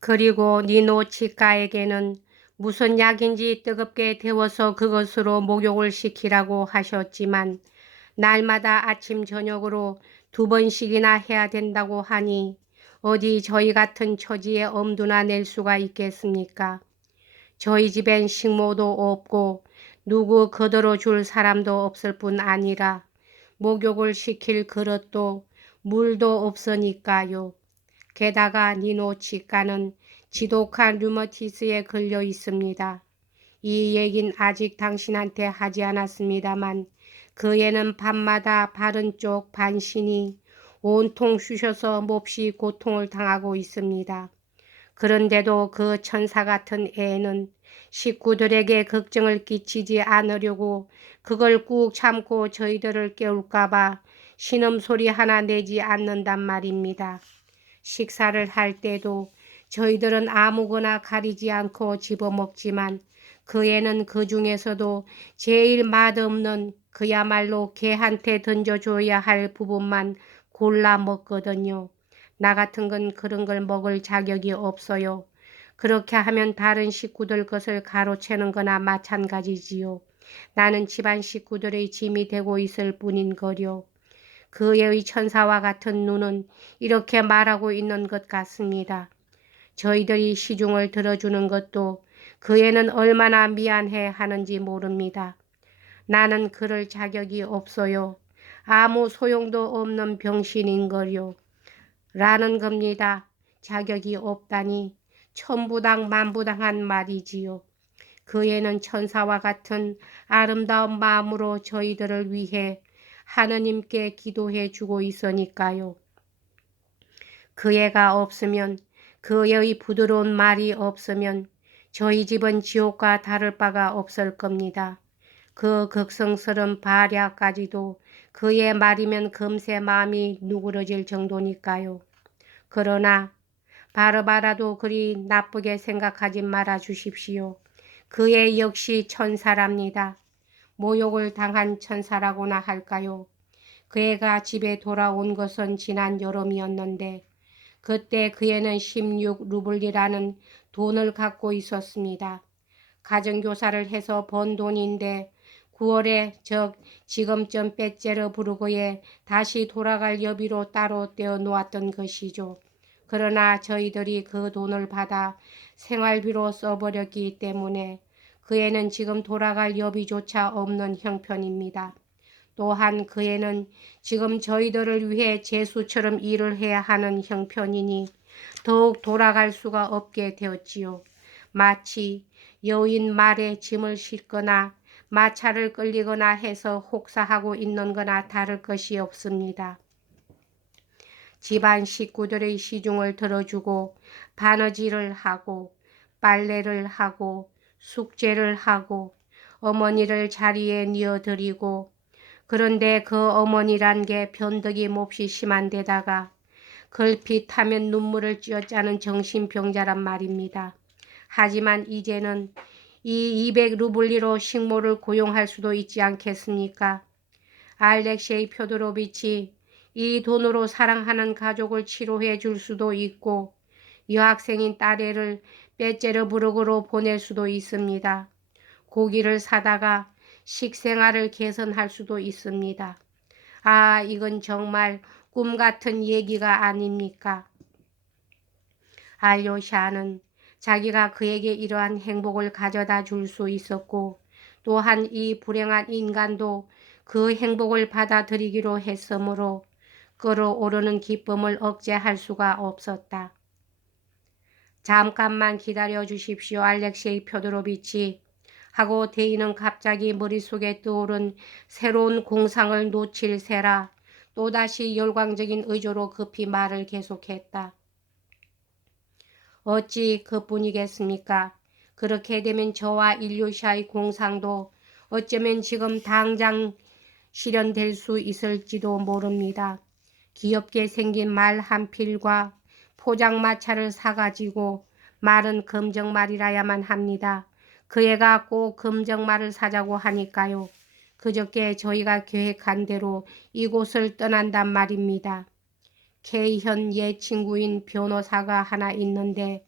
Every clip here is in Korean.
그리고 니노 치과에게는 무슨 약인지 뜨겁게 데워서 그것으로 목욕을 시키라고 하셨지만 날마다 아침 저녁으로 2번씩이나 해야 된다고 하니 어디 저희 같은 처지에 엄두나 낼 수가 있겠습니까? 저희 집엔 식모도 없고 누구 거들어 줄 사람도 없을 뿐 아니라 목욕을 시킬 그릇도 물도 없으니까요. 게다가 니노 치과는 지독한 류머티스에 걸려 있습니다. 이 얘긴 아직 당신한테 하지 않았습니다만 그 애는 밤마다 바른 쪽 반신이 온통 쑤셔서 몹시 고통을 당하고 있습니다. 그런데도 그 천사 같은 애는 식구들에게 걱정을 끼치지 않으려고 그걸 꾹 참고 저희들을 깨울까봐 신음소리 하나 내지 않는단 말입니다. 식사를 할 때도 저희들은 아무거나 가리지 않고 집어먹지만 그 애는 그 중에서도 제일 맛없는 그야말로 개한테 던져줘야 할 부분만 골라 먹거든요. 나 같은 건 그런 걸 먹을 자격이 없어요. 그렇게 하면 다른 식구들 것을 가로채는 거나 마찬가지지요. 나는 집안 식구들의 짐이 되고 있을 뿐인 거요. 그 애의 천사와 같은 눈은 이렇게 말하고 있는 것 같습니다. 저희들이 시중을 들어주는 것도 그 애는 얼마나 미안해 하는지 모릅니다. 나는 그럴 자격이 없어요. 아무 소용도 없는 병신인걸요. 라는 겁니다. 자격이 없다니 천부당 만부당한 말이지요. 그 애는 천사와 같은 아름다운 마음으로 저희들을 위해 하느님께 기도해 주고 있으니까요. 그 애가 없으면, 그 애의 부드러운 말이 없으면 저희 집은 지옥과 다를 바가 없을 겁니다. 그 극성스런 발야까지도 그의 말이면 금세 마음이 누그러질 정도니까요. 그러나 바르바라도 그리 나쁘게 생각하지 말아 주십시오. 그 애 역시 천사랍니다. 모욕을 당한 천사라고나 할까요? 그 애가 집에 돌아온 것은 지난 여름이었는데 그때 그 애는 16루블이라는 돈을 갖고 있었습니다. 가정교사를 해서 번 돈인데 9월에 지금쯤 빼째르부르크에 다시 돌아갈 여비로 따로 떼어 놓았던 것이죠. 그러나 저희들이 그 돈을 받아 생활비로 써버렸기 때문에 그 애는 지금 돌아갈 여비조차 없는 형편입니다. 또한 그 애는 지금 저희들을 위해 제수처럼 일을 해야 하는 형편이니 더욱 돌아갈 수가 없게 되었지요. 마치 여인 말에 짐을 싣거나 마차를 끌리거나 해서 혹사하고 있는 거나 다를 것이 없습니다. 집안 식구들의 시중을 들어주고 바느질을 하고 빨래를 하고 숙제를 하고 어머니를 자리에 뉘어드리고 그런데 그 어머니란 게 변덕이 몹시 심한 데다가 걸핏하면 눈물을 쥐어짜는 정신병자란 말입니다. 하지만 이제는 이 200루블리로 식모를 고용할 수도 있지 않겠습니까? 알렉세이 표도로비치 이 돈으로 사랑하는 가족을 치료해 줄 수도 있고 여학생인 딸애를 빼째르부르크로 보낼 수도 있습니다. 고기를 사다가 식생활을 개선할 수도 있습니다. 아, 이건 정말 꿈 같은 얘기가 아닙니까? 알료샤는 자기가 그에게 이러한 행복을 가져다 줄 수 있었고 또한 이 불행한 인간도 그 행복을 받아들이기로 했으므로 끓어오르는 기쁨을 억제할 수가 없었다. 잠깐만 기다려 주십시오, 알렉세이 표도로비치. 하고 대인은 갑자기 머릿속에 떠오른 새로운 공상을 놓칠세라 또다시 열광적인 의조로 급히 말을 계속했다. 어찌 그뿐이겠습니까? 그렇게 되면 저와 일류샤의 공상도 어쩌면 지금 당장 실현될 수 있을지도 모릅니다. 귀엽게 생긴 말 한 필과 포장마차를 사가지고 말은 검정말이라야만 합니다. 그 애가 꼭 검정말을 사자고 하니까요. 그저께 저희가 계획한 대로 이곳을 떠난단 말입니다. K현 옛 친구인 변호사가 하나 있는데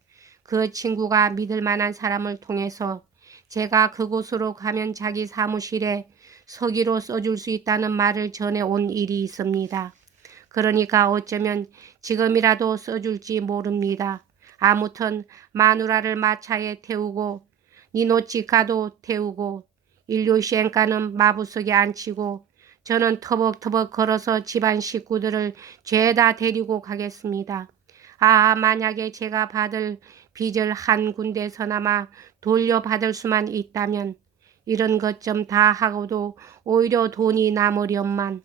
그 친구가 믿을 만한 사람을 통해서 제가 그곳으로 가면 자기 사무실에 서기로 써줄 수 있다는 말을 전해온 일이 있습니다. 그러니까 어쩌면 지금이라도 써줄지 모릅니다. 아무튼 마누라를 마차에 태우고 니노치카도 태우고 일류시엔카는 마부석에 앉히고 저는 터벅터벅 걸어서 집안 식구들을 죄다 데리고 가겠습니다. 아, 만약에 제가 받을 빚을 한 군데서나마 돌려받을 수만 있다면 이런 것 좀 다 하고도 오히려 돈이 남으련만.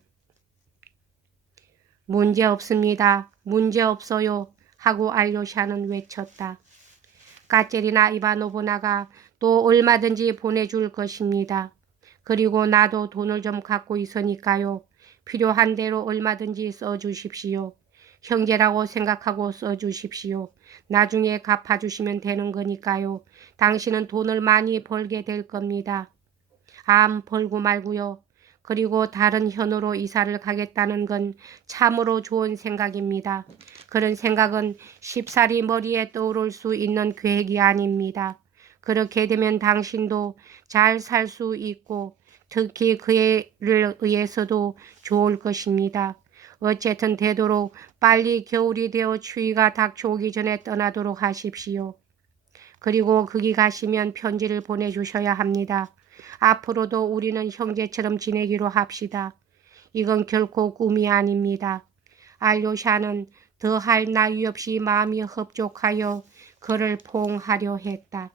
문제 없습니다. 문제 없어요. 하고 알료샤는 외쳤다. 까체리나 이바노브나가 또 얼마든지 보내줄 것입니다. 그리고 나도 돈을 좀 갖고 있으니까요. 필요한 대로 얼마든지 써주십시오. 형제라고 생각하고 써주십시오. 나중에 갚아주시면 되는 거니까요. 당신은 돈을 많이 벌게 될 겁니다. 암 벌고 말고요. 그리고 다른 현으로 이사를 가겠다는 건 참으로 좋은 생각입니다. 그런 생각은 쉽사리 머리에 떠오를 수 있는 계획이 아닙니다. 그렇게 되면 당신도 잘 살 수 있고 특히 그 애를 의해서도 좋을 것입니다. 어쨌든 되도록 빨리 겨울이 되어 추위가 닥쳐오기 전에 떠나도록 하십시오. 그리고 거기 가시면 편지를 보내주셔야 합니다. 앞으로도 우리는 형제처럼 지내기로 합시다. 이건 결코 꿈이 아닙니다. 알료샤는 더할 나위 없이 마음이 흡족하여 그를 포옹하려 했다.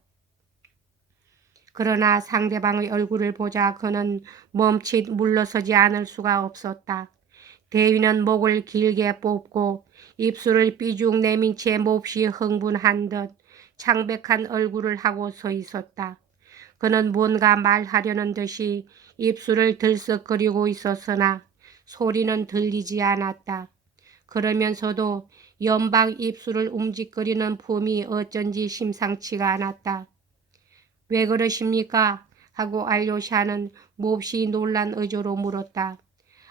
그러나 상대방의 얼굴을 보자 그는 멈칫 물러서지 않을 수가 없었다. 대위는 목을 길게 뽑고 입술을 삐죽 내민 채 몹시 흥분한 듯 창백한 얼굴을 하고 서 있었다. 그는 뭔가 말하려는 듯이 입술을 들썩거리고 있었으나 소리는 들리지 않았다. 그러면서도 연방 입술을 움직거리는 품이 어쩐지 심상치가 않았다. 왜 그러십니까? 하고 알료샤는 몹시 놀란 의조로 물었다.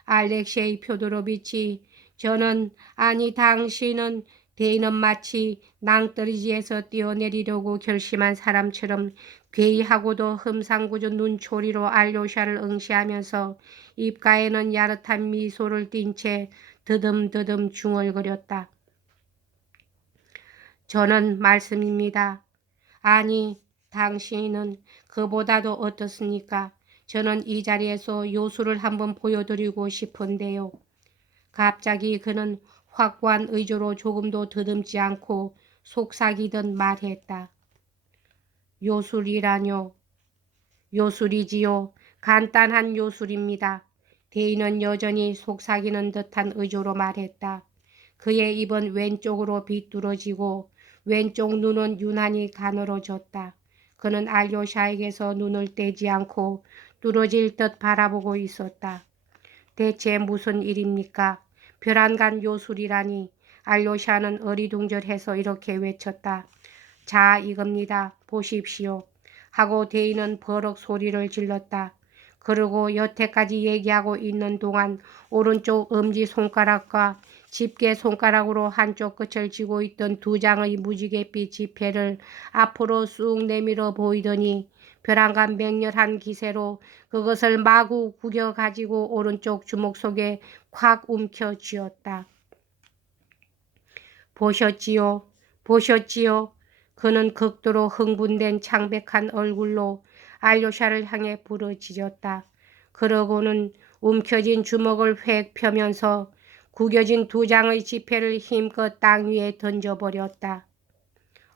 알렉세이 표도로비치, 저는 아니 당신은 대인은 마치 낭떠러지에서 뛰어내리려고 결심한 사람처럼 괴이하고도 흠상궂은 눈초리로 알료샤를 응시하면서 입가에는 야릇한 미소를 띤 채 드듬드듬 중얼거렸다. 저는 말씀입니다. 아니, 당신은 그보다도 어떻습니까? 저는 이 자리에서 요술을 한번 보여드리고 싶은데요. 갑자기 그는 확고한 의조로 조금도 더듬지 않고 속삭이듯 말했다. 요술이라뇨. 요술이지요. 간단한 요술입니다. 대인은 여전히 속삭이는 듯한 의조로 말했다. 그의 입은 왼쪽으로 비뚤어지고 왼쪽 눈은 유난히 가늘어졌다. 그는 알료샤에게서 눈을 떼지 않고 뚫어질 듯 바라보고 있었다. 대체 무슨 일입니까? 벼랑간 요술이라니. 알료샤는 어리둥절해서 이렇게 외쳤다. 자, 이겁니다. 보십시오. 하고 대인은 버럭 소리를 질렀다. 그리고 여태까지 얘기하고 있는 동안 오른쪽 엄지손가락과 집게 손가락으로 한쪽 끝을 쥐고 있던 두 장의 무지갯빛 지폐를 앞으로 쑥 내밀어 보이더니 벼랑간 맹렬한 기세로 그것을 마구 구겨 가지고 오른쪽 주먹 속에 콱 움켜 쥐었다. 보셨지요? 보셨지요? 그는 극도로 흥분된 창백한 얼굴로 알료샤를 향해 부르짖었다. 그러고는 움켜진 주먹을 획 펴면서 구겨진 두 장의 지폐를 힘껏 땅 위에 던져버렸다.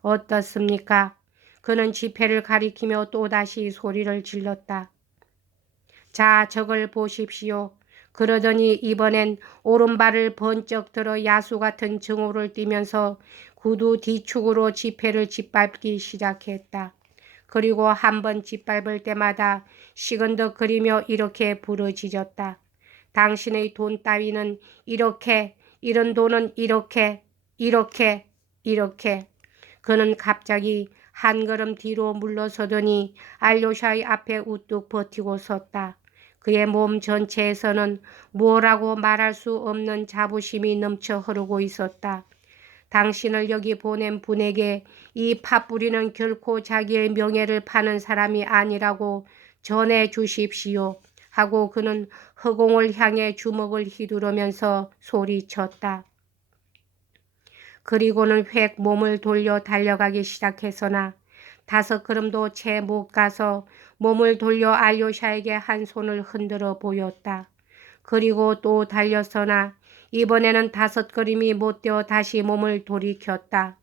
어떻습니까? 그는 지폐를 가리키며 또다시 소리를 질렀다. 자, 저걸 보십시오. 그러더니 이번엔 오른발을 번쩍 들어 야수 같은 증오를 띠면서 구두 뒤축으로 지폐를 짓밟기 시작했다. 그리고 한 번 짓밟을 때마다 시건덕거리며 이렇게 부르짖었다. 당신의 돈 따위는 이렇게, 이런 돈은 이렇게. 그는 갑자기 한 걸음 뒤로 물러서더니 알료샤의 앞에 우뚝 버티고 섰다. 그의 몸 전체에서는 뭐라고 말할 수 없는 자부심이 넘쳐 흐르고 있었다. 당신을 여기 보낸 분에게 이 팥뿌리는 결코 자기의 명예를 파는 사람이 아니라고 전해 주십시오. 하고 그는 허공을 향해 주먹을 휘두르면서 소리쳤다. 그리고는 획 몸을 돌려 달려가기 시작했으나 5걸음도 채 못 가서 몸을 돌려 알료샤에게 한 손을 흔들어 보였다. 그리고 또 달렸으나 이번에는 5걸음이 못 되어 다시 몸을 돌이켰다.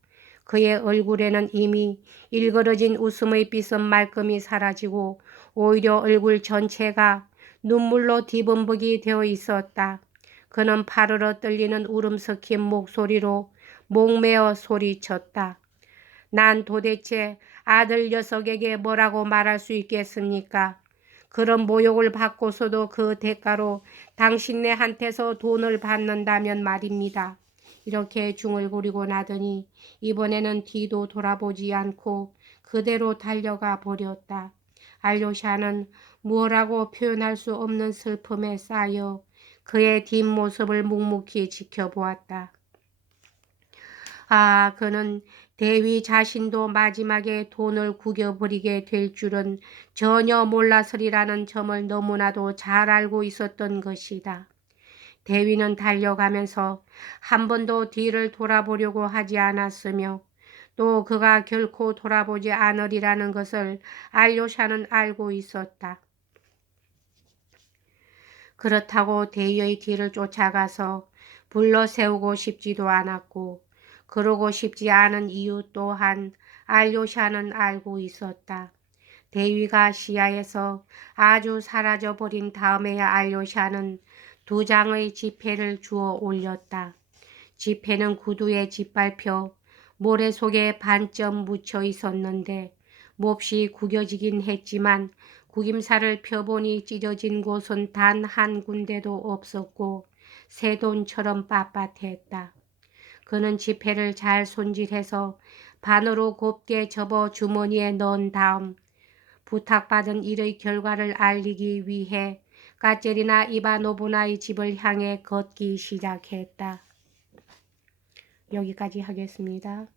그의 얼굴에는 이미 일그러진 웃음의 빛은 말끔히 사라지고 오히려 얼굴 전체가 눈물로 뒤범벅이 되어 있었다. 그는 파르르 떨리는 울음 섞인 목소리로 목매어 소리쳤다. 난 도대체 아들 녀석에게 뭐라고 말할 수 있겠습니까? 그런 모욕을 받고서도 그 대가로 당신네한테서 돈을 받는다면 말입니다. 이렇게 중얼거리고 나더니 이번에는 뒤도 돌아보지 않고 그대로 달려가 버렸다. 알료샤는 무엇라고 표현할 수 없는 슬픔에 쌓여 그의 뒷모습을 묵묵히 지켜보았다. 그는 대위 자신도 마지막에 돈을 구겨버리게 될 줄은 전혀 몰랐으리라는 점을 너무나도 잘 알고 있었던 것이다. 대위는 달려가면서 한 번도 뒤를 돌아보려고 하지 않았으며 또 그가 결코 돌아보지 않으리라는 것을 알료샤는 알고 있었다. 그렇다고 대위의 뒤를 쫓아가서 불러세우고 싶지도 않았고 그러고 싶지 않은 이유 또한 알료샤는 알고 있었다. 대위가 시야에서 아주 사라져버린 다음에야 알료샤는 2장의 지폐를 주워 올렸다. 지폐는 구두에 짓밟혀 모래 속에 반쯤 묻혀 있었는데 몹시 구겨지긴 했지만 구김살을 펴보니 찢어진 곳은 단 한 군데도 없었고 새 돈처럼 빳빳했다. 그는 지폐를 잘 손질해서 반으로 곱게 접어 주머니에 넣은 다음 부탁받은 일의 결과를 알리기 위해 까체리나 이바노브나의 집을 향해 걷기 시작했다. 여기까지 하겠습니다.